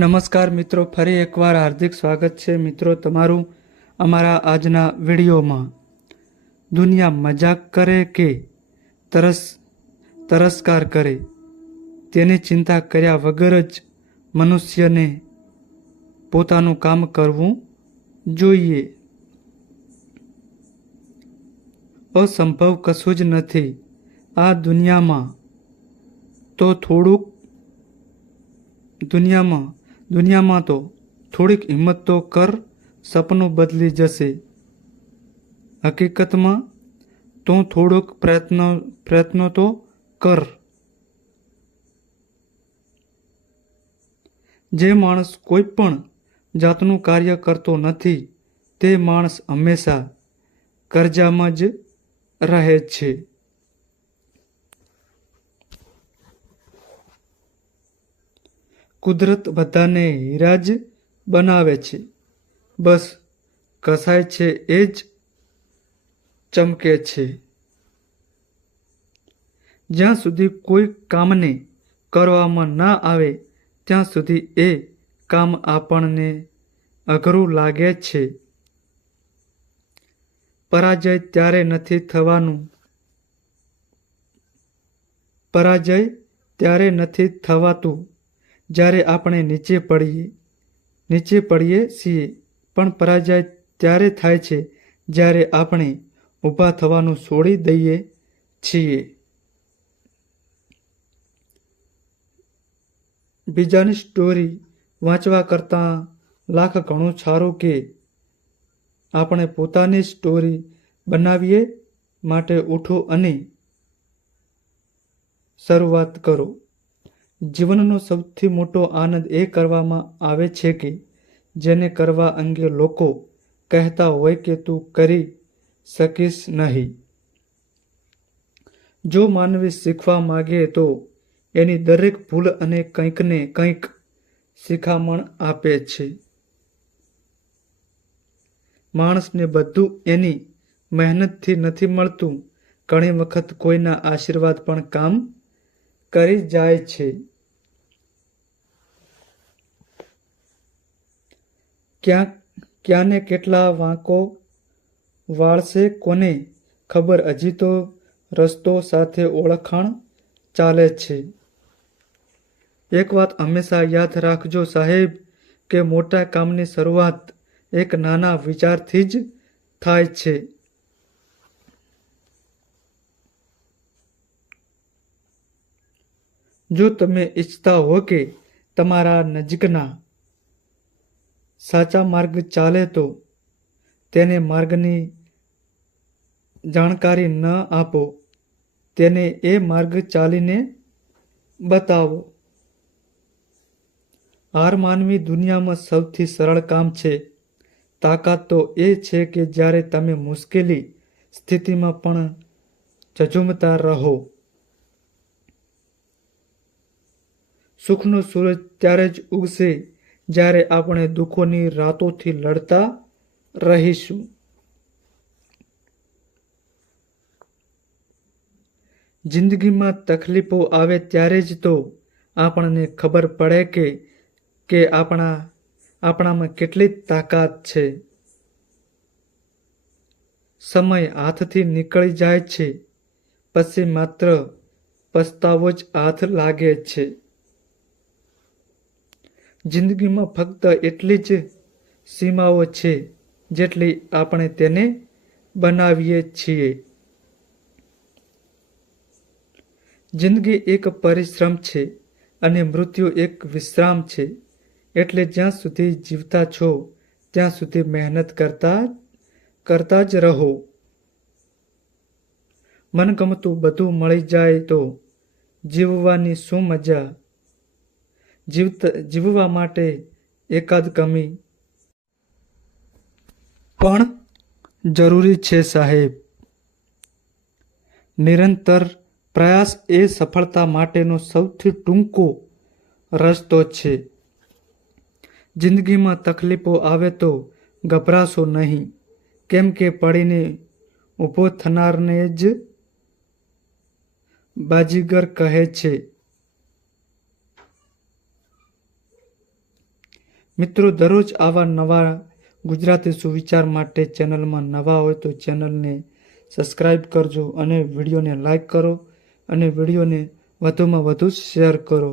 નમસ્કાર મિત્રો, ફરી એકવાર હાર્દિક સ્વાગત છે. મિત્રો, તમારું અમારા આજના વિડીયોમાં દુનિયા મજાક કરે કે તરસ, તરસ્કાર કરે તેની ચિંતા કર્યા વગર જ મનુષ્યને પોતાનું કામ કરવું જોઈએ. અસંભવ કશું જ નથી. આ દુનિયામાં તો થોડુંક દુનિયામાં દુનિયામાં તો થોડીક હિંમત તો કર, સપનું બદલી જશે. હકીકતમાં તું થોડોક પ્રયત્ન, પ્રયત્નો તો કર. જે માણસ કોઈ પણ જાતનું કાર્ય કરતો નથી, તે માણસ હંમેશા કરજામાં જ રહે છે. કુદરત બધાને હીરા જ બનાવે છે. બસ, કસાય છે એ જ ચમકે છે. જ્યાં સુધી કોઈ કામને કરવામાં ના આવે, ત્યાં સુધી એ કામ આપણને અઘરું લાગે છે. પરાજય ત્યારે નથી થવાનું. પરાજય ત્યારે નથી થવાતું. જ્યારે આપણે નીચે પડીએ નીચે પડીએ છીએ, પણ પરાજય ત્યારે થાય છે જ્યારે આપણે ઊભા થવાનું છોડી દઈએ છીએ. બીજાની સ્ટોરી વાંચવા કરતાં લાખ ઘણું સારું કે આપણે પોતાની સ્ટોરી બનાવીએ માટે ઉઠો અને શરૂઆત કરો. જીવનનો સૌથી મોટો આનંદ એ કરવામાં આવે છે કે જેને કરવા અંગે લોકો કહેતા હોય કે તું કરી શકીશ નહીં જો માનવી શીખવા માગે તો એની દરેક ભૂલ અને કંઈકને કંઈક શિખામણ આપે છે. માણસને બધું એની મહેનતથી નથી મળતું. ઘણી વખત કોઈના આશીર્વાદ પણ કામ કરી જાય છે. ક્યાંક, ક્યાંને કેટલા વાંકો વાળશે કોને ખબર હજી તો રસ્તો સાથે ઓળખાણ ચાલે છે. એક વાત હંમેશા યાદ રાખજો સાહેબ, કે મોટા કામની શરૂઆત એક નાના વિચારથી જ થાય છે. જો તમે ઈચ્છતા હો કે તમારા નજીકના સાચા માર્ગ ચાલે તો તેને માર્ગની જાણકારી ન આપો, તેને એ માર્ગ ચાલીને બતાવો. હાર માનવી દુનિયામાં સૌથી સરળ કામ છે. તાકાત તો એ છે કે જ્યારે તમે મુશ્કેલી સ્થિતિમાં પણ ઝઝુમતા રહો. સુખનો સૂરજ ત્યારે જ ઉગશે, જ્યારે આપણે દુઃખોની રાતોથી લડતા રહીશું. જિંદગીમાં તકલીફો આવે ત્યારે જ તો આપણને ખબર પડે કે કે આપણા, આપણામાં કેટલી તાકાત છે. સમય હાથથી નીકળી જાય છે, પછી માત્ર પસ્તાવો જ હાથ લાગે છે. જિંદગીમાં ફક્ત એટલી જ સીમાઓ છે જેટલી આપણે તેને બનાવીએ છીએ. જિંદગી એક પરિશ્રમ છે અને મૃત્યુ એક વિશ્રામ છે. એટલે જ્યાં સુધી જીવતા છો, ત્યાં સુધી મહેનત કરતા કરતા જ રહો. મનગમતું બધું મળી જાય તો જીવવાની શું મજા? જીવતા જીવવા માટે એકાદ કમી. પણ જરૂરી છે સાહેબ. નિરંતર પ્રયાસ એ સફળતા માટેનો સૌથી ટૂંકો રસ્તો છે. જિંદગીમાં તકલીફો આવે તો ગભરાશો નહીં. કેમ કે પડીને ઊભો થનારને જ બાજીગર કહે છે મિત્રો, દરરોજ આવા નવા ગુજરાતી સુવિચાર માટે ચેનલમાં નવા હોય તો ચેનલને સબસ્ક્રાઈબ કરજો અને વિડીયોને લાઈક કરો અને વિડીયોને વધુમાં વધુ શેર કરો.